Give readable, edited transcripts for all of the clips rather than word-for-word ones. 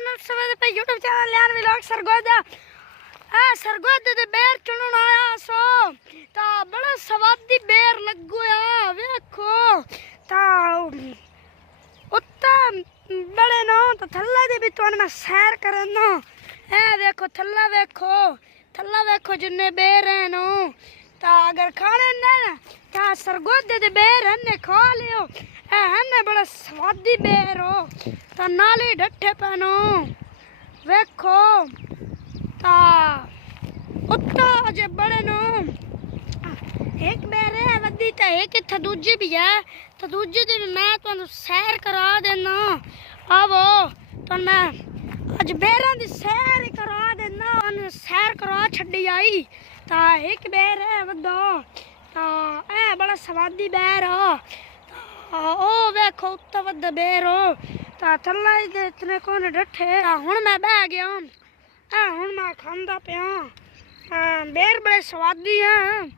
Channel सवेरे पे YouTube channel यार व्लॉग सरगोदा सरगोदे दे बेर चुनन आया सो ता बड़ा स्वादी बेर लगोया वेखो ता उत्ता बड़े नो तो थल्ला दे भी तो मैं सैर करना है देखो थल्ला वेखो जिन्ने बेर है नो ता अगर खाने ना ता सरगोदे दे बेर ने खा लियो है बड़ा स्वादी बेर हो ता नाले डट्ठे पहनो वेखो ता उत्ता अजे बड़े नो एक बेर है वदी ता एक इत्थे दूजी भी है तो दूजी दिन मैं तुहानू सैर करा देना आवो तो मैं अज बेरां दी सैर करा देना सैर करा छड्डी आई ता एक बेर है वड्डो ता ए बड़ा स्वादी बेर हो ओ वेखो उत्ता वड्डा बेर हो ता थल्ला दे इतने कोने डठे हुण मैं बह गया हुण मैं खांदा पिया बेर बड़े स्वादी हैं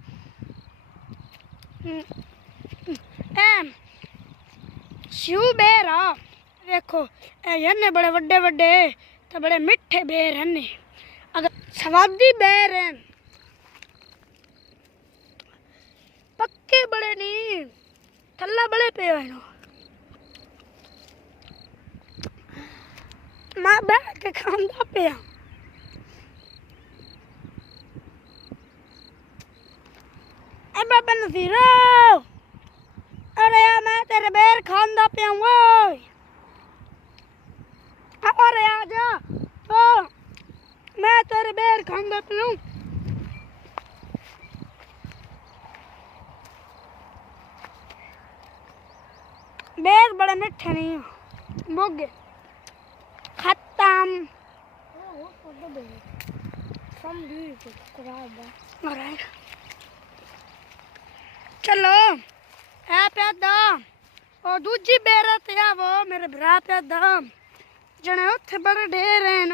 स्यू बेर आ देखो ये बड़े वड्डे वड्डे तो बड़े मिठे बेर हैं अगर स्वादी बेर हैं पक्के बड़े नहीं थल्ला बड़े पे मैं बैठ के खांदा पिया बाबा नज़ीरो अरे यार मैं तेरे बेर खांदा पिया वो अरे आजा ओ मैं तेरे बेर खांदा पिया बेर बड़े मिठे नहीं बोगे खत्म चलो है प्यादा और दूजी बेर ते वो मेरे भरा प्यादा जने उत्थे बड़े ढेर हैं।